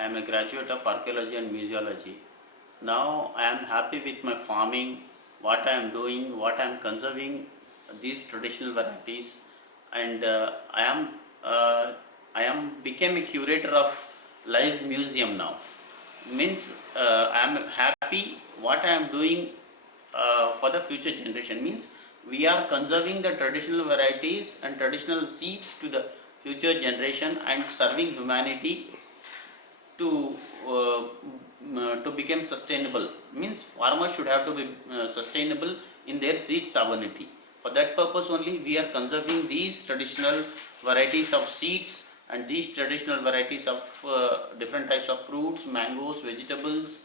I am a graduate of archaeology and museology. Now I am happy with my farming, what I am doing, what I am conserving these traditional varieties, and I am became a curator of live museum now. Means I am happy what I am doing for the future generation. Means we are conserving the traditional varieties and traditional seeds to the future generation and serving humanity to become sustainable. Means farmers should have to be sustainable in their seed sovereignty. For that purpose only we are conserving these traditional varieties of seeds and these traditional varieties of different types of fruits, mangoes, vegetables,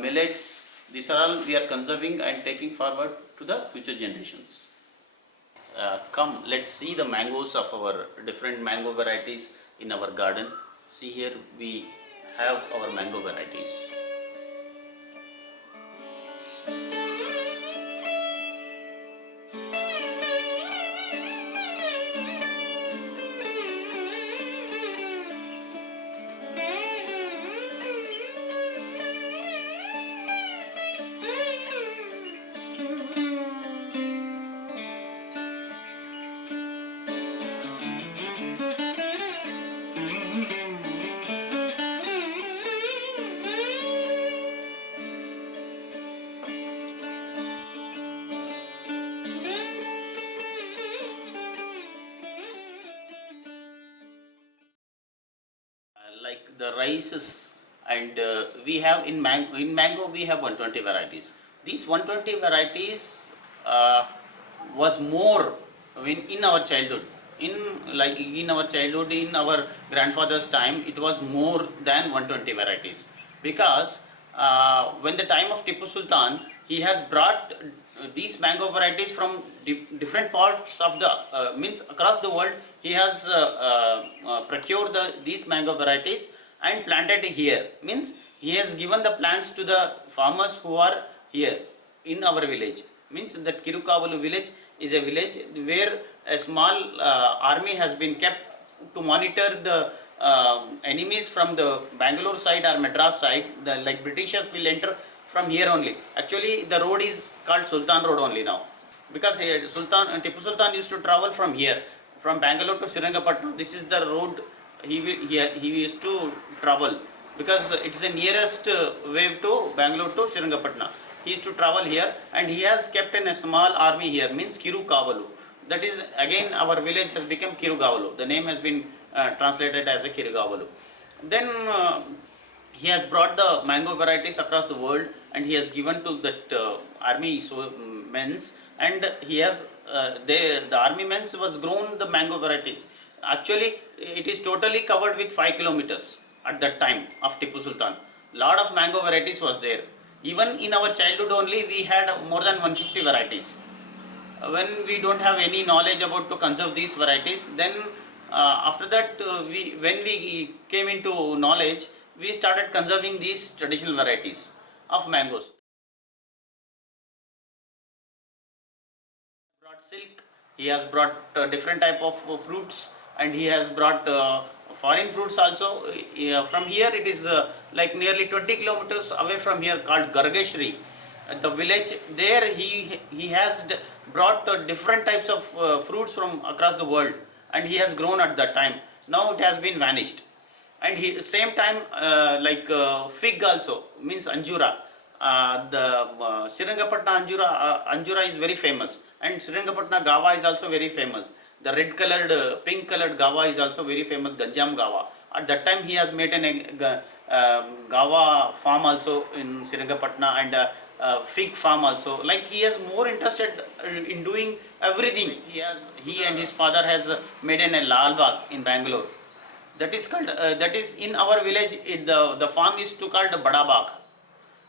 millets. These are all we are conserving and taking forward to the future generations. Come, let's see the mangoes of our different mango varieties in our garden. See, here we have our mango varieties. Like the rices, and we have in mango we have 120 varieties. These 120 varieties was more in our childhood. In our childhood, in our grandfather's time, it was more than 120 varieties, because when the time of Tipu Sultan, he has brought these mango varieties from different parts of the means across the world. He has procured these mango varieties and planted here. Means he has given the plants to the farmers who are here in our village. Means that Kirugavalu village is a village where a small army has been kept to monitor the enemies from the Bangalore side or Madras side. Like Britishers will enter from here only. Actually, the road is called Sultan Road only now, because Tipu Sultan used to travel from here, from Bangalore to Sreerangapatna. This is the road he used to travel, because it's the nearest way to Bangalore to Sreerangapatna. He used to travel here, and he has kept in a small army here. Means Kirugavalu. That is, again, our village has become Kirugavalu. The name has been translated as a Kirugavalu. Then he has brought the mango varieties across the world, and he has given to that army men's, and he has the army men's was grown the mango varieties. Actually, it is totally covered with 5 kilometers at that time of Tipu Sultan. Lot of mango varieties was there. Even in our childhood only, we had more than 150 varieties. When we don't have any knowledge about to conserve these varieties, then after that when we came into knowledge, we started conserving these traditional varieties of mangoes. Brought silk, he has brought different type of fruits, and he has brought foreign fruits also. From here it is like nearly 20 kilometers away from here, called Gargeshri. The village there, he has brought different types of fruits from across the world, and he has grown at that time. Now it has been vanished. And same time fig also, means Anjura. The Sreerangapatna Anjura is very famous, and Sreerangapatna Gava is also very famous. The red colored, pink colored Gava is also very famous, Ganjam Gava. At that time he has made an Gava farm also in Sreerangapatna, and fig farm also. Like, he is more interested in doing everything. He and his father has made a Lal Bhagh in Bangalore. That is called that is in our village. The farm is to called Bada Bagh,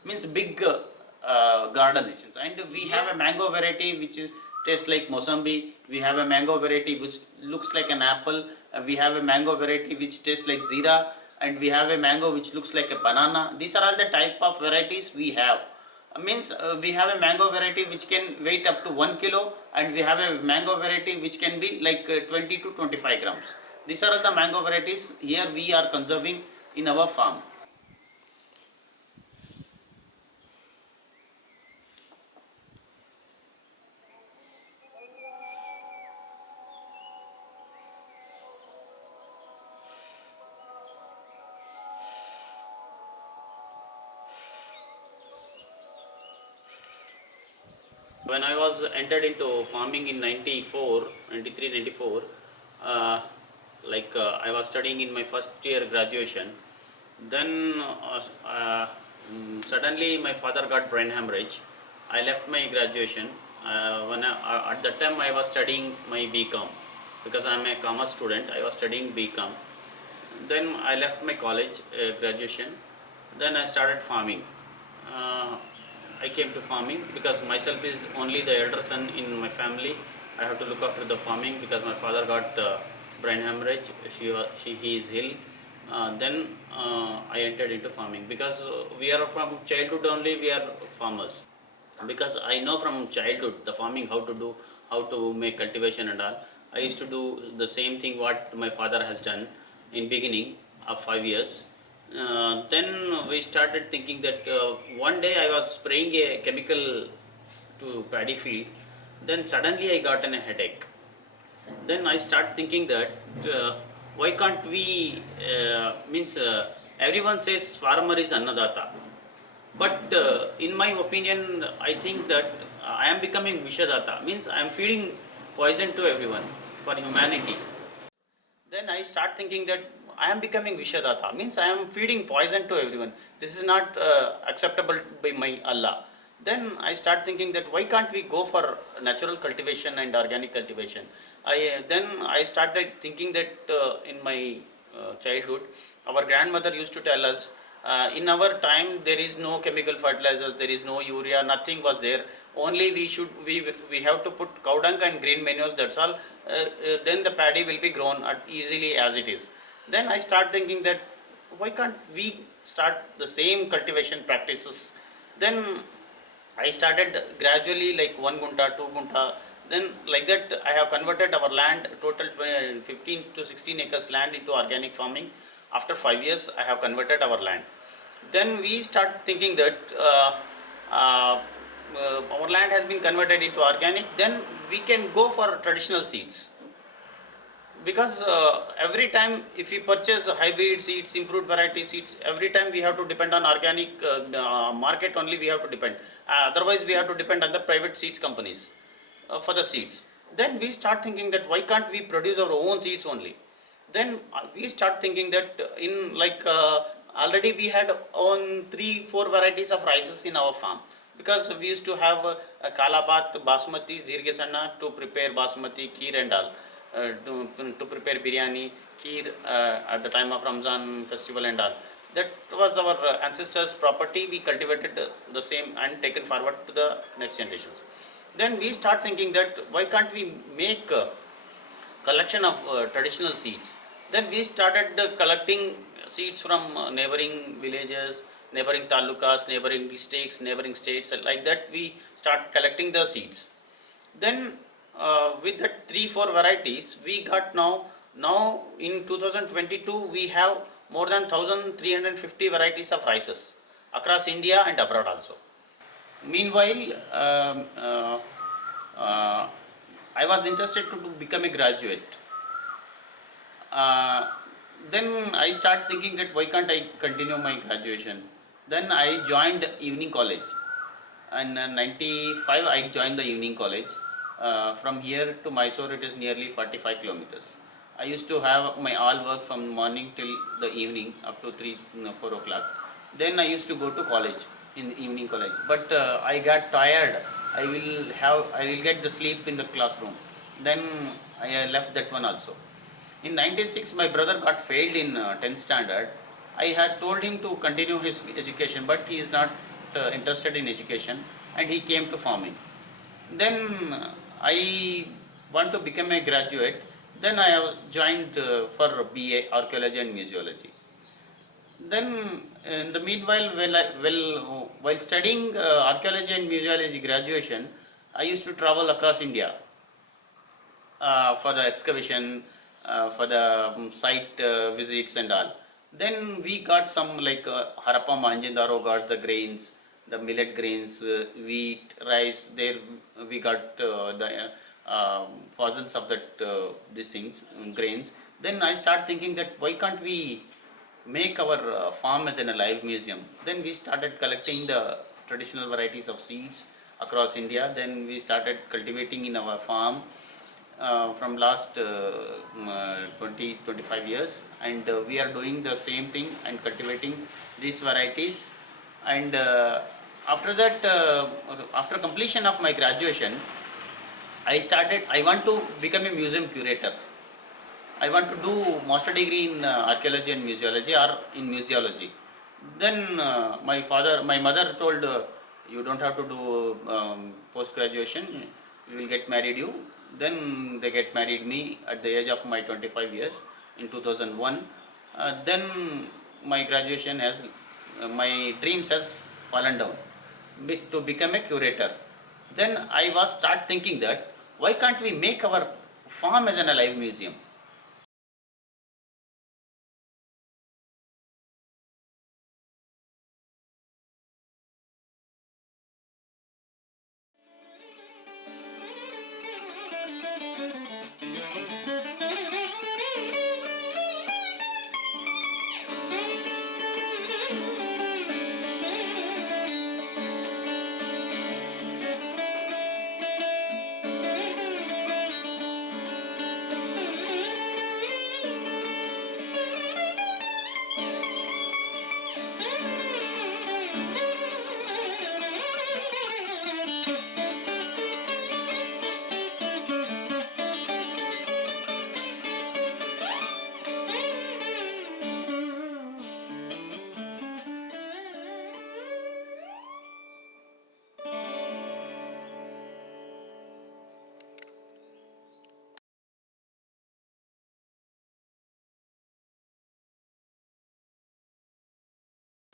means big garden. And we have a mango variety which is tastes like Mossambi. We have a mango variety which looks like an apple. We have a mango variety which tastes like Zira, and we have a mango which looks like a banana. These are all the type of varieties we have. Means we have a mango variety which can weight up to 1 kilo, and we have a mango variety which can be like 20 to 25 grams. These are all the mango varieties here we are conserving in our farm. When I was entered into farming in 94, 93, 94, I was studying in my first year graduation. Then suddenly my father got brain hemorrhage. I left my graduation. At that time I was studying my BCom because I am a commerce student. I was studying BCom. Then I left my college graduation. Then I started farming. Uh, I came to farming because myself is only the elder son in my family. I have to look after the farming because my father got brain hemorrhage. He is ill. Then I entered into farming because we are from childhood only. We are farmers because I know from childhood the farming how to make cultivation and all. I used to do the same thing what my father has done in beginning of 5 years. Then we started thinking that one day I was spraying a chemical to paddy field. Then suddenly I got a headache. Then I start thinking that why can't we means everyone says farmer is annadata, but in my opinion I think that I am becoming vishadata, means I am feeding poison to everyone for humanity. Then I start thinking that I am becoming Vishadata, means I am feeding poison to everyone. This is not acceptable by my Allah. Then I start thinking that why can't we go for natural cultivation and organic cultivation? Then I started thinking that in my childhood, our grandmother used to tell us, in our time there is no chemical fertilizers, there is no urea, nothing was there. Only we have to put cow dung and green manures. That's all. Then the paddy will be grown easily as it is. Then I start thinking that why can't we start the same cultivation practices? Then I started gradually like 1 gunta, 2 gunta. Then like that I have converted our land total 15 to 16 acres land into organic farming. After 5 years I have converted our land. Then we start thinking that our land has been converted into organic. Then we can go for traditional seeds because every time if we purchase hybrid seeds, improved variety seeds, every time we have to depend on organic market only. We have to depend, otherwise we have to depend on the private seeds companies for the seeds. Then we start thinking that why can't we produce our own seeds only. Then we start thinking that in already we had on 3-4 varieties of rices in our farm, because we used to have kalabat, basmati, zirgesanna to prepare basmati, kheer and all, to prepare biryani, kheer at the time of Ramzan festival and all. That was our ancestors' property. We cultivated the same and taken forward to the next generations. Then we start thinking that why can't we make collection of traditional seeds. Then we started collecting seeds from neighboring villages, neighboring talukas, neighboring districts, neighboring states. Like that we start collecting the seeds. Then with that 3-4 varieties we got now in 2022 we have more than 1350 varieties of rices across India and abroad also. Meanwhile, I was interested to become a graduate. Uh, then I start thinking that why can't I continue my graduation. Then I joined evening college. In 95 I joined the evening college. From here to Mysore it is nearly 45 kilometers. I used to have my all work from morning till the evening up to 4 o'clock. Then I used to go to college, in evening college. But I got tired. I will get the sleep in the classroom. Then I left that one also. In 96 my brother got failed in 10th standard. I had told him to continue his education, but he is not interested in education and he came to farming. Then I want to become a graduate. Then I have joined for BA Archaeology and Museology. Then in the meanwhile, while studying archaeology and museology graduation, I used to travel across India for the excavation, for the site visits and all. Then we got some Harappa Mohenjo-daro got the grains, the millet grains, wheat, rice. There we got the fossils of that these things, grains. Then I start thinking that why can't we make our farm as in a live museum. Then we started collecting the traditional varieties of seeds across India. Then we started cultivating in our farm from last 20-25 years, and we are doing the same thing and cultivating these varieties. And after that, after completion of my graduation, I want to become a museum curator. I want to do master degree in archaeology and museology, or in museology. Then my mother told, you don't have to do post graduation. We will get married you. Then they get married me at the age of my 25 years in 2001. Then my graduation has, my dreams has fallen down to become a curator. Then I was start thinking that why can't we make our farm as an alive museum?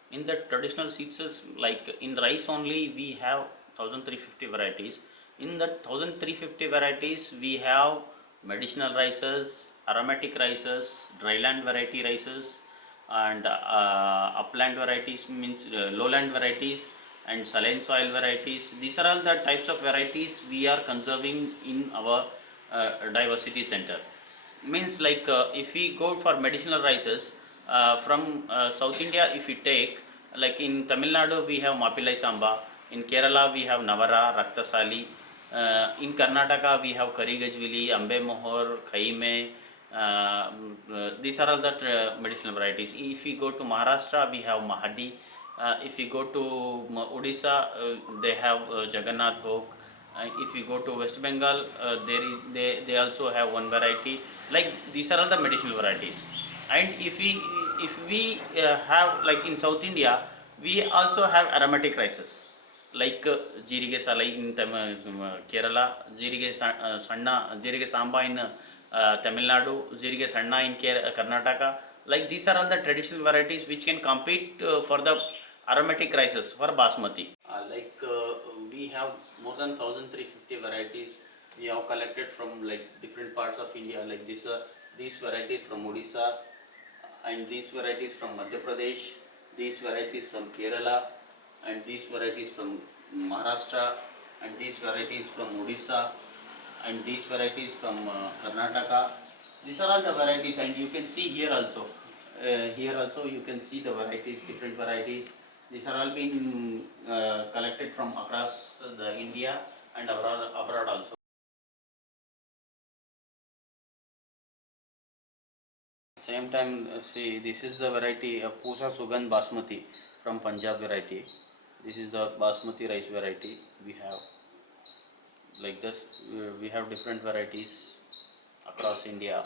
In the traditional seeds, like in rice only, we have 1350 varieties. In the 1350 varieties, we have medicinal rices, aromatic rices, dryland variety rices, and upland varieties, means lowland varieties, and saline soil varieties. These are all the types of varieties we are conserving in our diversity center. Means like if we go for medicinal rices, from South India, if we take, like in Tamil Nadu we have Mapillai Samba, in Kerala we have Navara, Raktasali, in Karnataka we have Karigajvili, Ambe Mohor, Kaime, these are all the medicinal varieties. If we go to Maharashtra we have Mahadi, if we go to Odisha, they have Jagannath Bhog. If you go to West Bengal, they also have one variety. Like these are all the medicinal varieties. And if we have, like in South India, we also have aromatic rices, like Jirige Salai in Kerala, Jirige Samba in Tamil Nadu, Jirige Sanna in Karnataka. Like these are all the traditional varieties which can compete for the aromatic rices for basmati. We have more than 1350 varieties. We have collected from like different parts of India. Like these varieties from Odisha, and these varieties from Madhya Pradesh, these varieties from Kerala, and these varieties from Maharashtra, and these varieties from Odisha, and these varieties from Karnataka. These are all the varieties, and you can see here also. Here also you can see the varieties, different varieties. These are all been collected from across the India and abroad also. Same time, see, this is the variety of Pusa Sugand Basmati from Punjab variety. This is the Basmati rice variety we have. Like this, we have different varieties across India.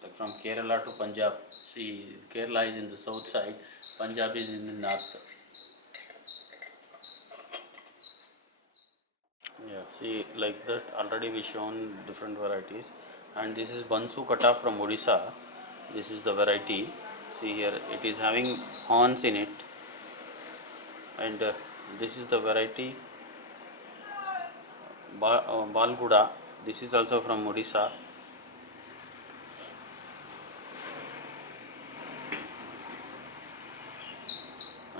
Like from Kerala to Punjab. See, Kerala is in the south side, Punjab is in the north. Yeah, see, like that already we shown different varieties. And this is Bansu Kata from Odisha. This is the variety. See here, it is having horns in it. And this is the variety Balguda. This is also from Odisha.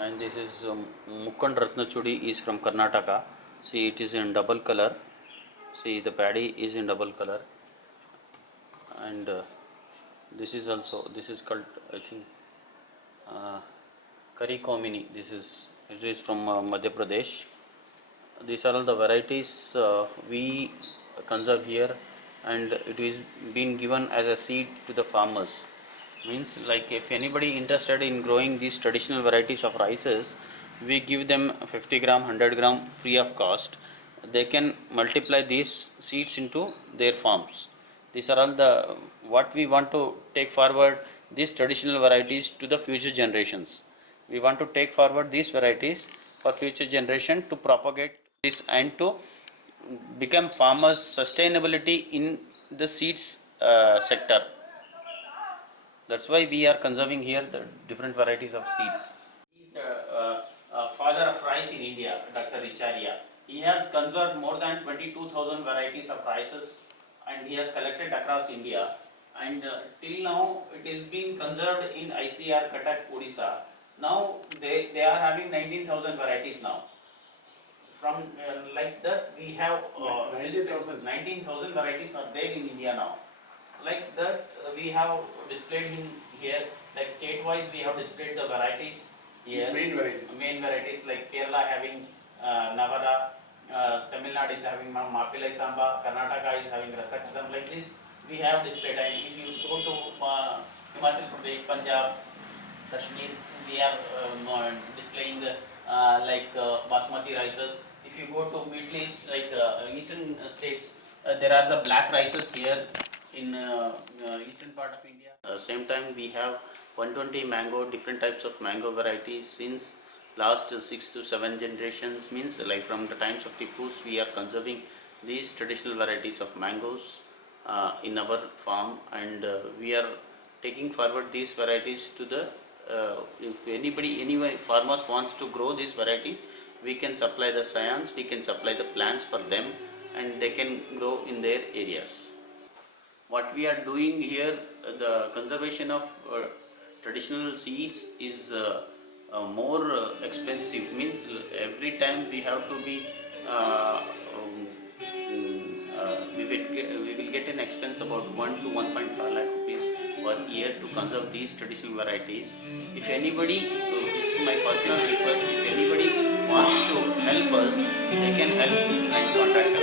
And this is Mukkand Ratnachudi is from Karnataka. See, it is in double color. See, the paddy is in double color. And this is also, this is called, I think, Kari Komini. It is from Madhya Pradesh. These are all the varieties we conserve here, and it is being given as a seed to the farmers. Means like if anybody interested in growing these traditional varieties of rices, we give them 50 gram, 100 gram free of cost. They can multiply these seeds into their farms. These are all the what we want to take forward these traditional varieties to the future generations. We want to take forward these varieties for future generation to propagate this and to become farmers sustainability in the seeds sector. That's why we are conserving here the different varieties of seeds. He is the father of rice in India, Dr. Richaria. He has conserved more than 22,000 varieties of rices, and he has collected across India. And till now it is being conserved in ICR Cuttack, Odisha. Now they are having 19,000 varieties now. From like that we have 19,000 varieties are there in India now. Like that we have displayed in here, like state wise we have displayed the varieties here. Main varieties like Kerala having Navara, Tamil Nadu is having Mapilai Samba, Karnataka is having Rasakadam. Like this we have displayed. And if you go to Himachal Pradesh, Punjab, Kashmir, we are displaying basmati rices. If you go to Middle East, like eastern states, there are the black rices here in eastern part of India. Same time we have 120 mango, different types of mango varieties since last 6 to 7 generations. Means like from the times of Tipus, we are conserving these traditional varieties of mangoes in our farm, and we are taking forward these varieties to the if any farmers wants to grow these varieties, we can supply the science, we can supply the plants for them, and they can grow in their areas. What we are doing here, the conservation of traditional seeds is more expensive. Means every time we have to be we will get an expense about 1 to 1.5 lakh rupees per year to conserve these traditional varieties. If anybody, it's my personal request, if anybody wants to help us, they can help and contact us.